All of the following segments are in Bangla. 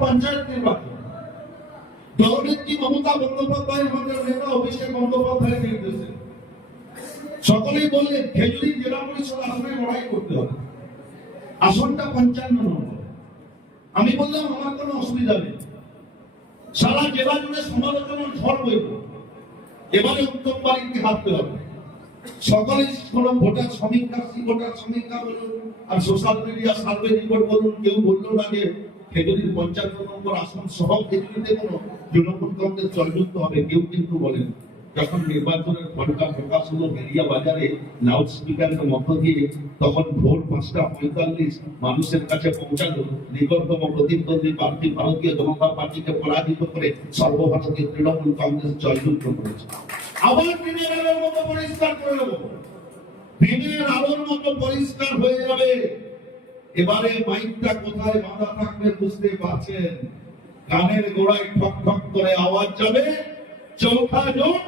পঞ্চায়েত নির্বাচন। দলনেত্রী মমতা বন্দ্যোপাধ্যায় আমাদের নেতা অভিষেক বন্দ্যোপাধ্যায়ের নির্দেশে। সকলেই বললেন, খেজুরি জেলা পরিষদ আসনে লড়াই করতে হবে। আসনটা পঞ্চান্ন নম্বর। আমি বললাম, আমার কোনো অসুবিধা নেই। সারা জেলা জুড়ে সমালোচনার ঝড় বইব। এবারে উত্তম বাড়িতে হারতে হবে। সকলে কোন ভোটার সমীক্ষা সমীক্ষা বলুন, আর সোশ্যাল মিডিয়া সার্ভে রিপোর্ট বলুন কেউ বলল না যে খেজুরির পঞ্চান্ন নম্বর আসন সহ খেজুরিতে কোনো তৃণমূল কংগ্রেস হবে কেউ কিন্তু বলেন যখন নির্বাচনের বেরিয়া বাজারে লাউড স্পিকারের মধ্য দিয়ে, তখন ভোর পাঁচটা পঁয়তাল্লিশ মানুষের কাছে পৌঁছালো নিকটতম প্রতিদ্বন্দ্বী প্রার্থী ভারতীয় জনতা পার্টিকে পরাজিত করে সর্বভারতীয় তৃণমূল কংগ্রেস জয়যুক্ত করেছে। আবার মতো পরিষ্কার করে নেব দিনের আলোর মতো পরিষ্কার হয়ে যাবে। এবারে মাইকটা কোথায় বাঁধা থাকবে বুঝতে পারছেন? কানের গোড়ায় ঠক ঠক করে আওয়াজ যাবে। চৌঠা জোট,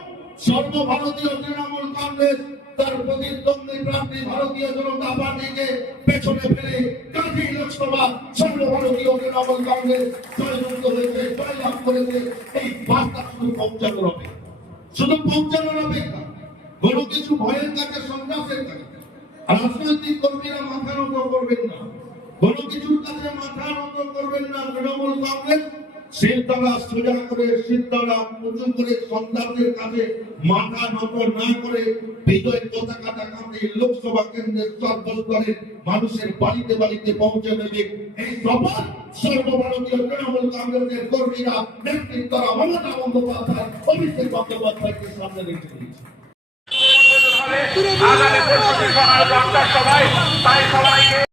সর্বভারতীয় তৃণমূল কংগ্রেস, তার প্রতিদ্বন্দ্বী প্রার্থী ভারতীয় জনতা পার্টিকে পেছনে ফেলে কাঁথি লোকসভা, সর্বভারতীয় তৃণমূল কংগ্রেস জয়যুক্ত হয়েছে জয়লাভ করেছে এই বার্তা শুধু পৌঁছানোর অপেক্ষা। শুধু পৌঁছানোর অপেক্ষা, কোনো কিছু ভয়ের কাছে সন্ত্রাসের কাছে রাজনৈতিক কর্মীরা মাথা নত করবেন না। কোনো কিছুর কাছে মাথা নত করবেন না, তৃণমূল কংগ্রেস। শিলতলা সোজা করে শিলতলা উঁচু করে সন্তানদের কাছে মাথা নত না করে বিজয় পতাকাটা কাঁধে লোকসভা কেন্দ্রের মানুষের বাড়িতে বাড়িতে পৌঁছে দেবে। এই সবার সর্বভারতীয় তৃণমূল কংগ্রেসের কর্মীরা নেতৃত্বরা মমতা বন্দ্যোপাধ্যায়, অভিষেক বন্দ্যোপাধ্যায়কে সামনে রেখে দিয়েছে। আগামী পরশু সকাল দশটার সময় তাই সবাইকে